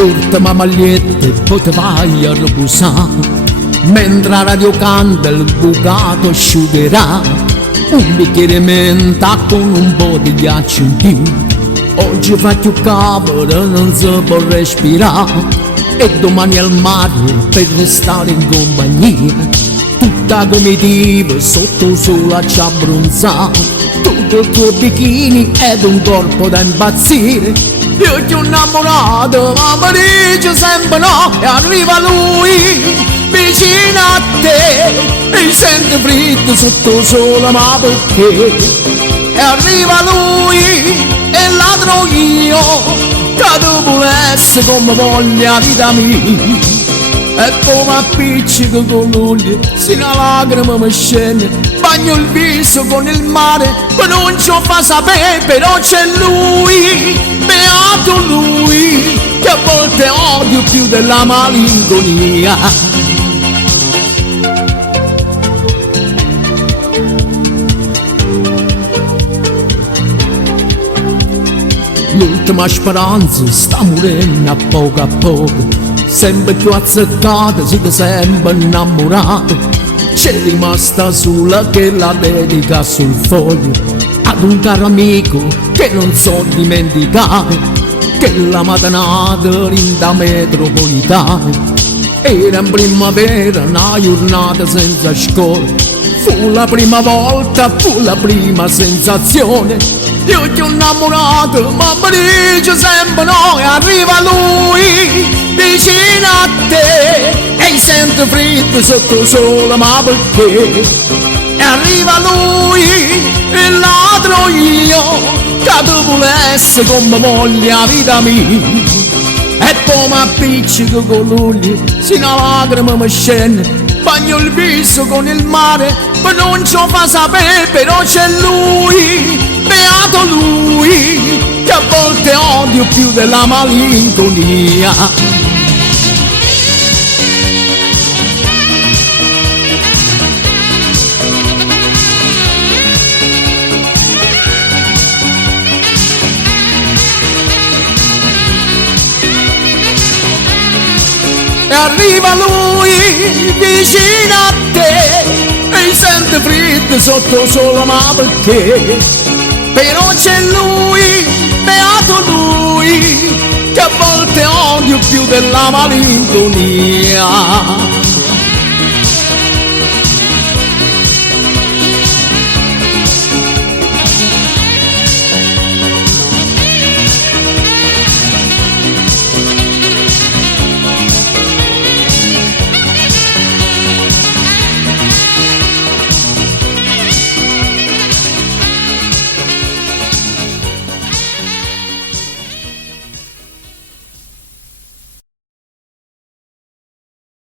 l'ultima maglietta e poi ti vai a riposare. Mentre la radio canta il bucato asciugherà un bicchiere menta con un po' di ghiaccio in più. Oggi fa più cavolo, non si può respirare, e domani al mare per restare in compagnia. Tutta comitiva sotto il sole a ci abbronzare, tutto il tuo bikini ed un corpo da impazzire. Io ti ho innamorato ma mi dice sempre no, e arriva lui vicino a te e sente freddo sotto il sole, ma perché? E arriva lui e ladro io, che tu volessi come voglia vita mia. E poi mi appiccico con l'olio, se una lacrima mi scende, bagno il viso con il mare, ma non ci fa sapere, però c'è lui, beato lui, che a volte odio più della malinconia. L'ultima speranza sta morendo a poco, sempre più azzeccata, siete sempre innamorata. C'è rimasta sola che la dedica sul foglio ad un caro amico che non so dimenticare, che la mattinata in da metropolitana era in primavera, una giornata senza scuola. Fu la prima volta, fu la prima sensazione. Io ti ho innamorato, ma mi dice sempre no, e arriva lui vicino a te e sente freddo sotto il sole, ma perché? E arriva lui, il ladro io, che tu volessi come voglia vita mia. E poi mi appiccico con l'olio, se una lacrima mi scende, bagno il viso con il mare, ma non ci fa sapere, però c'è lui, beato lui, che a volte odio più della malinconia. E arriva lui vicino a te e sente freddo sotto il sole, ma perché? Però c'è lui, beato lui, che a volte odio più della malinconia.